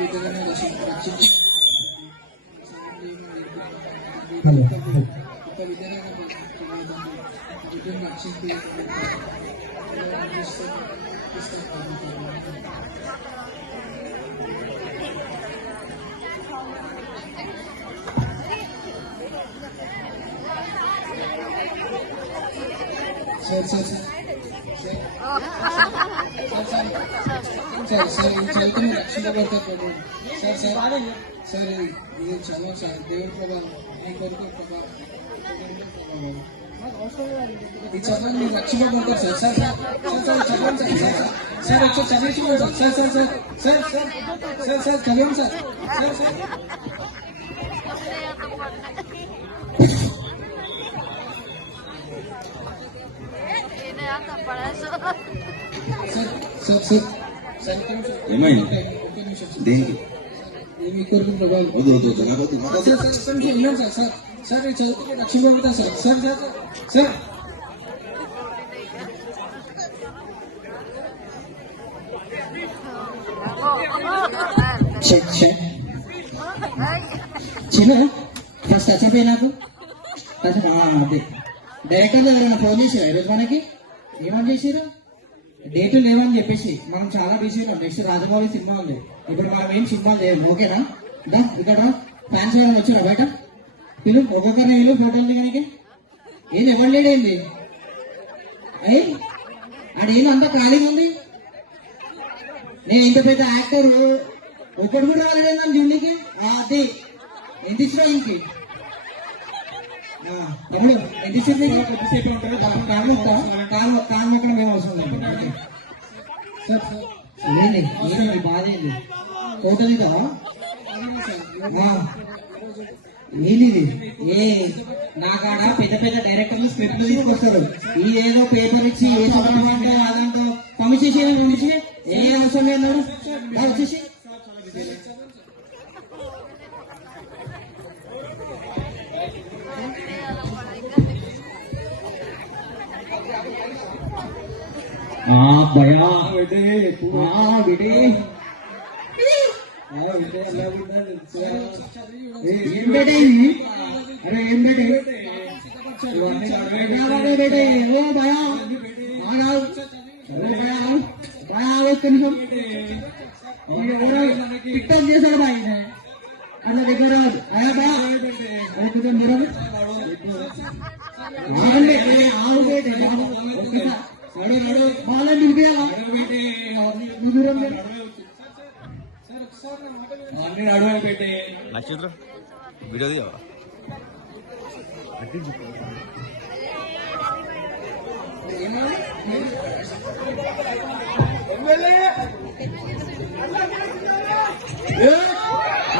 బిడ్డలను రక్షించి ఒక విధమైన బిడ్డను రక్షించి సార్ సార్ సార్ సార్ ఈ చైతన్య రక్షించబడతారు సార్ సార్ సార్ ఇది చాలా సార్ దేవుడి ప్రభావం మీ కొరకు ప్రభావం ఈ చదవని మీరు రక్షించబడతారు సార్ సార్ సార్ సార్ చదవండి సార్ సార్ వచ్చి చదివించుకోండి sir sir sir sir sir sir sir చదవండి సార్ సార్ సార్ దేనికి మీ కొరకు ప్రభావం సార్ సార్ సార్ నేను చదువుకుంటే లక్ష్యం పంపుతాను సార్ సార్ సార్ సార్ చిన్న ఫస్ట్ చచ్చిపోయి నాకు అదే డైరెక్టర్లు ఎవరైనా ఫోన్ చేసారా ఈరోజు మనకి ఏమని చేసారు డేట్ లేవని చెప్పేసి మనం చాలా బిజీ ఉన్నాం. నెక్స్ట్ రాజమౌళి సినిమా ఉంది, ఇప్పుడు మనం ఏం సినిమాలు చేయాలి. ఓకేనా? దా ఇక్కడ ఫ్యాన్స్ ఎవరైనా వచ్చారా బయట? పిలు ఒక్కొక్కరిని వీళ్ళు ఫోటోలు దిగడానికి. ఏది ఎవరు లేడేంది అయ్యి ఆడేంది అంతా ఖాళీగా ఉంది. నేను ఇంత పెద్ద యాక్టర్ ఒకటి కూడా వెళ్ళలేదని జూనికి అది ఎంత ఇచ్చినా ఇంకి తమ్ముడు ఎంత ఇచ్చింది కొద్దిసేపు ఉంటారు కారు అక్కడ మేము అవసరం లేదు. ఏంటి బాధ ఏంది ఫోటో దిగా ఏంది ఏ నా కాడ పెద్ద పెద్ద డైరెక్టర్లు స్క్రిప్ట్లు తీసుకొస్తారు. ఈ ఏదో పేపర్ ఇచ్చి ఏ చదవమంటే అదంతా పంపించేసి ఏ అవసరం లేదు వచ్చేసి భయా बेटे बेटे ఏం బేటే అరే ఏం బేటే బేటే ఓ భయా ఒక్క నిమిషం టిక్టాక్ చేశాడు బాయ్ అట్లా దగ్గర అయ్యా బా కొంచెం మీరు ఆవు బేటే నడు నడు బాగా నిలిపేయాలా నడువ పెట్టే నక్షత్రం వీడియో తీయవా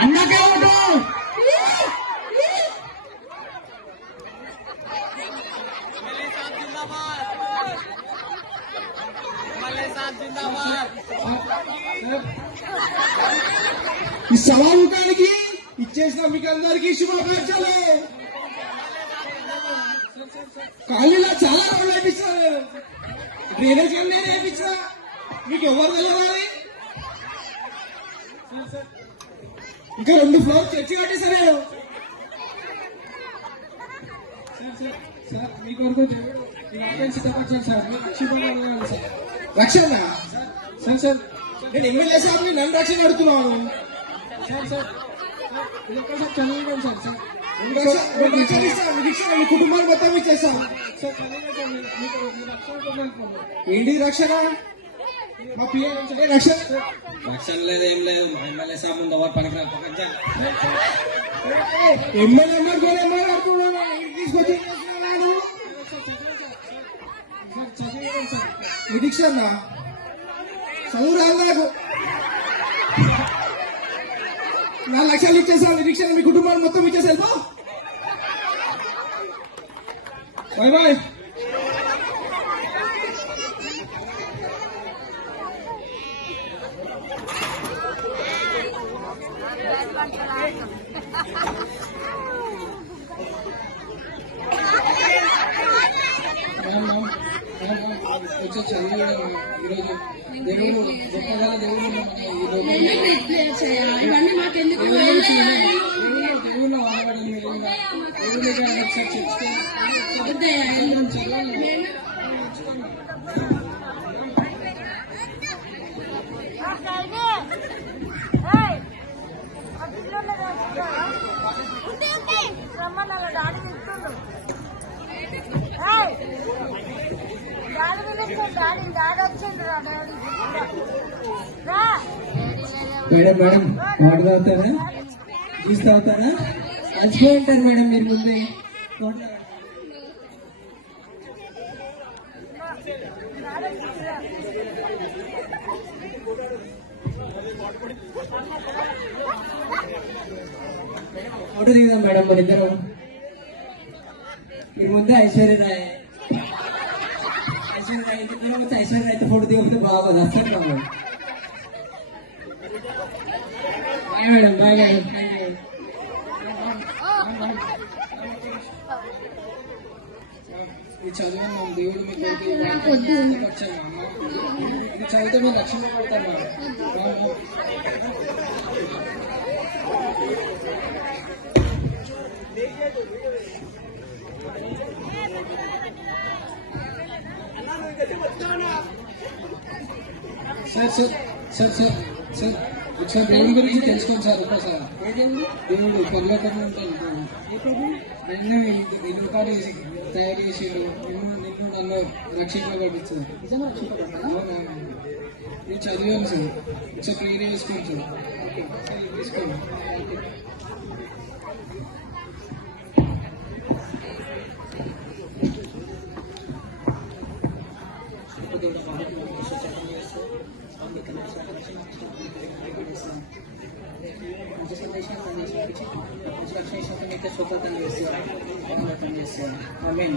అన్నకే ఓటు ఈ సమావేశానికి ఇచ్చేసిన మీకు అందరికీ శుభాకాంక్షలు. కాలనీలో చాలా రోజులు వేయించారు, డ్రైనేజ్ నేను వేయించా, మీకు ఎవరు తెలియాలి. ఇంకా 2 ఫ్లోర్ చర్చి కట్టేశారు. సార్ మీ కొరకు సిద్ధపరచాలి సార్ శుభాకాంక్షలు సార్. రక్షణ సార్ సార్ నేను ఎమ్మెల్యే సార్ నన్ను రక్షణ అడుగుతున్నాను. సార్ సార్ ఇది ఒక్కసారి చదివించాను సార్ సార్ మీ కుటుంబాన్ని మొత్తం ఇచ్చేస్తాం. సార్ చదివించండి మీకు ఏంటి రక్షణ? మా పిఏ రక్షణ రక్షణ లేదు ఏం లేదు. ఎమ్మెల్యే సాబ్ ముందు ఎవరు పనికిరారు. ఎమ్మెల్యే ఎమ్మెల్యే తీసుకొచ్చి నిరీక్షణ చదువు రాదు నాకు. 4 లక్షలు ఇచ్చేసాను నిరీక్షణ, మీ కుటుంబాన్ని మొత్తం ఇచ్చేసాను. Bye bye. వచ్చి చదివి ఈరోజు దేవుడు గొప్పగా దేవుడు ఇవన్నీ మాకెందుకు దేవుళ్ళు వాడబడి దేవుడిగా మేడం మేడం వాటర్ తాగుతారా జ్యూస్ తాగుతారా మంచిగా ఉంటారు మేడం మీరు ముందే ఫోటో దిగుదాం మేడం మన ఇద్దరం మీరు ముందే ఐశ్వర్య రాయ్ ఐశ్వర్య అయితే ఫోటో దిగకపోతే బాగోదు అసలు బాగోదు బాయ్ మేడం బాయ్ మేడం ఇది చదివాను దేవుడు మీకు ఇది చదివితే మీరు లక్ష్యంగా పడతారు sir sir sir sir sir ఒకసారి దేవుడి గురించి తెలుసుకోండి సార్ ఒక్కసారి దేవుడు పర్లోకంలో ఉంటాడు నిన్ను నిలుకాలు తయారు చేసిండు నిన్ను నన్ను రక్షింపబడించాడు నేను చదివాను సార్ ఒకసారి క్లియర్ చేసుకోండి సార్ ఓకే సార్ తీసుకోండి ఆమేన్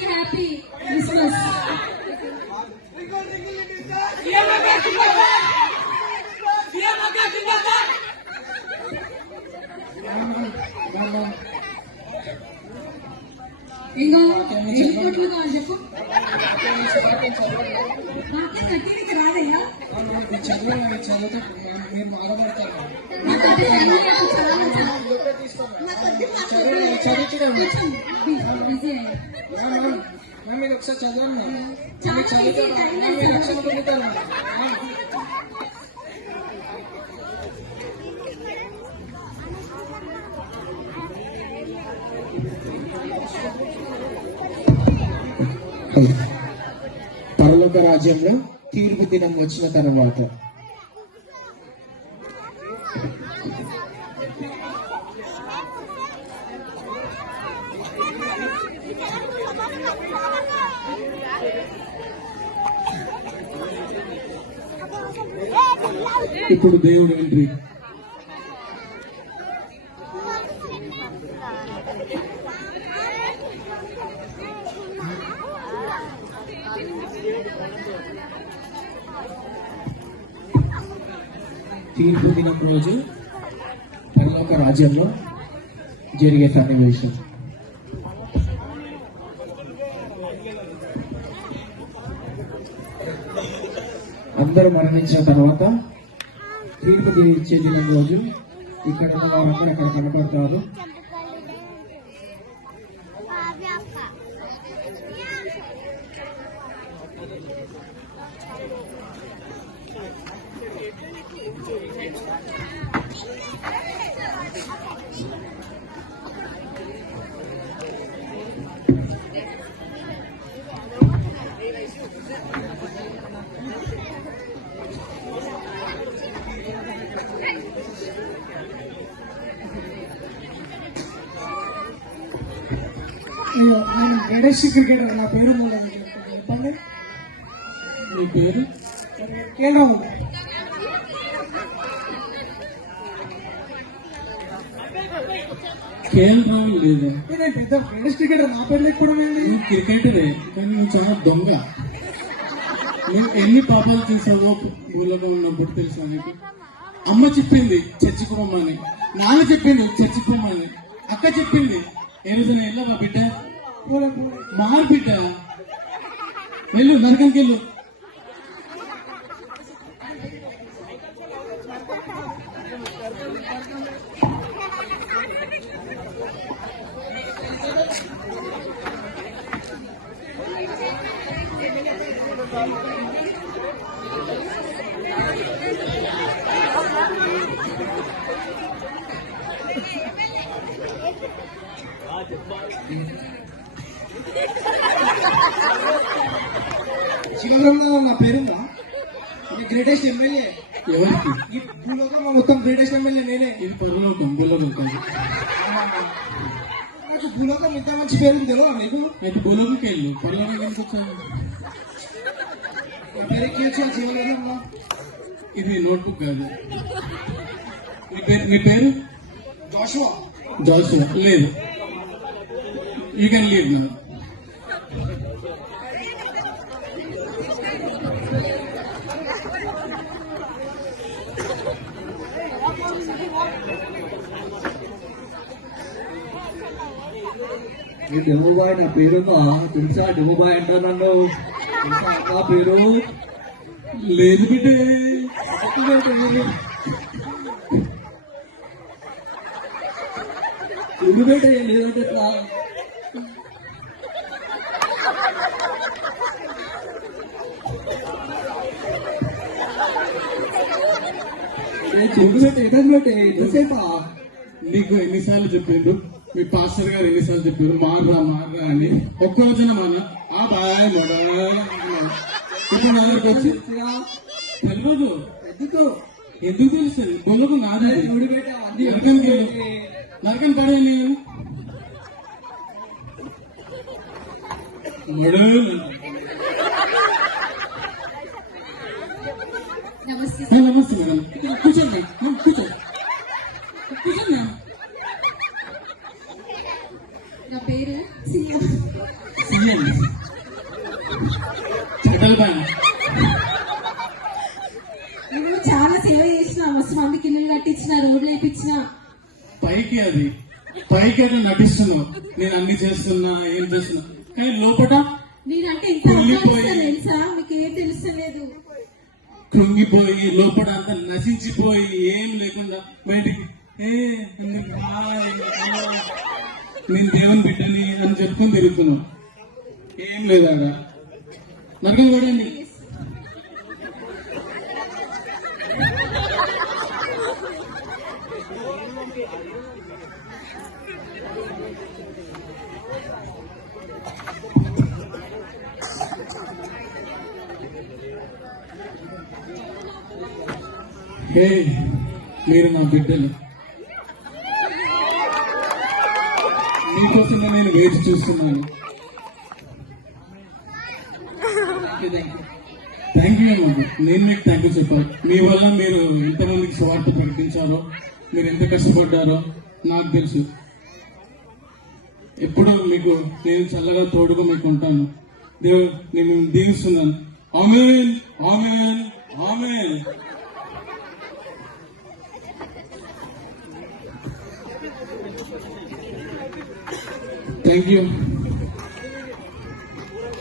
హ్యాపీ క్రిస్మస్. ఇంకా ఎన్ని కోట్లు కావాలి చెప్పు. నాకే కట్టేది రాదయ్యా. చదివితే మీరు బాధపడతారు మీరు ఒకసారి చదవండి మీరు చదువుతారు మీరు రక్షణ పొందుతారు పరలోక రాజ్యంలో తీర్పు దినం వచ్చిన తర్వాత ఇప్పుడు దేవుడు ఎంట్రీ. తీర్పు దినం రోజు పరలోక రాజ్యంలో జరిగే సన్నివేశం. అందరూ మరణించిన తర్వాత తీర్పు తీర్చే దినం రోజు ఇక్కడ ఉన్న వారందరూ అక్కడ కనపడతారు. నేను గణేష్ క్రికెటర్ నా పేరు చెప్పండి మీ పేరు కేంద్రం కేఎల్ రాహుల్ లేదా? నేను పెద్ద గ్రేటెస్ట్ క్రికెటర్, నా పేరు లేకపోవడం ఏంటి? నువ్వు క్రికెటరే కానీ నువ్వు చాలా దొంగ. నువ్వు ఎన్ని పాపాలు చేసావో ఊళ్ళో ఉన్నప్పుడు తెలుసా నీకు? అమ్మ చెప్పింది చర్చికి పొమ్మని, నాన్న చెప్పింది చర్చికి పొమ్మని, అక్క చెప్పింది ఏ రోజున వెళ్ళవా బిడ్డ? మార్ బిడ్డ, వెళ్ళు నరకంకి వెళ్ళు. శివబ్రహ్మ నా పేరుందా? గ్రేటెస్ట్ ఎమ్మెల్యే ఎవరికి? ఈ భూలోకంలో మొత్తం గ్రేటెస్ట్ ఎమ్మెల్యే నేనే. ఇది పరలోకం, భూలోకం. నాకు భూలోకం ఇంత మంచి పేరు తెలియదా మీకు? అయితే భూలోకంకి వెళ్ళు, పరలోకం ఎందుకు వచ్చాను? నా పేరు ఎక్కి వచ్చా శివబ్రహ్మ. ఇది నోట్బుక్ కాదు. నీ పేరు జోషువా. జాషువా? లేదు, యూ కెన్ లీవ్ నా. ఈ డెమోబాయ్ నా పేరుందా? తెలుసా డెమోబాయ్ అంటారు నన్ను? తెలుసా నా పేరు? లేదు బిడ్డ. ఉండు బేట, లేదంటే ఎట్లా? చూడు బేట, ఎక్కడ బేట ఎంతసేపా? నీకు ఎన్నిసార్లు చెప్పిండ్రు, మీ పాస్టర్ గారు ఎన్నిసార్లు చెప్పిండ్రు మారా మారా అని? ఒక్క రోజున మన ఆ బాయ్ మడా ఇప్పుడు నా దగ్గరికి వచ్చి తెలియదు. ఎందుకు? ఎందుకు తెలుస్తుంది? గొల్లకు నాదే. చూడు బేట, అన్ని నరకానికి వెళ్ళు, నరకం పడే నేను నమస్తే నమస్తే మేడం. కూర్చోండి, కూర్చో కూర్చోండి. నా పేరు సీఎం. CM central bank. నేను చాలా సేవ చేసిన, మస్తు మందికి ఇల్లు కట్టించిన, రోడ్లు వేయించిన. పైకి అది పైకి అట్లా నటిస్తున్నావు, నేను అన్ని చేస్తున్నా ఏం చేస్తున్నా, కానీ లోపట నేనంటే ఎంత అభిమానిస్తా తెలుసా? మీకు ఏం తెలుస్తలేదు. కృంగిపోయి లోపల అంతా నశించిపోయి ఏం లేకుండా బయటికి నేను దేవుని బిడ్డని అని చెప్పుకొని తిరుగుతున్నావు. ఏం లేదా నరకం పడండి. హే, మీరు నా బిడ్డలు, మీకోసం నేను వేచి చూస్తున్నాను. థ్యాంక్ యూ అమ్మా. నేను మీకు థ్యాంక్ యూ చెప్పాలి. మీ వల్ల మీరు ఎంతమందికి స్వార్థ ప్రకటించారో, మీరు ఎంత కష్టపడ్డారో నాకు తెలుసు. ఎప్పుడూ మీకు నేను చల్లగా తోడుగా మీకు ఉంటాను. దేవుడు నేను దీవిస్తున్నాను. ఆమేన్, ఆమేన్, ఆమేన్. Thank you.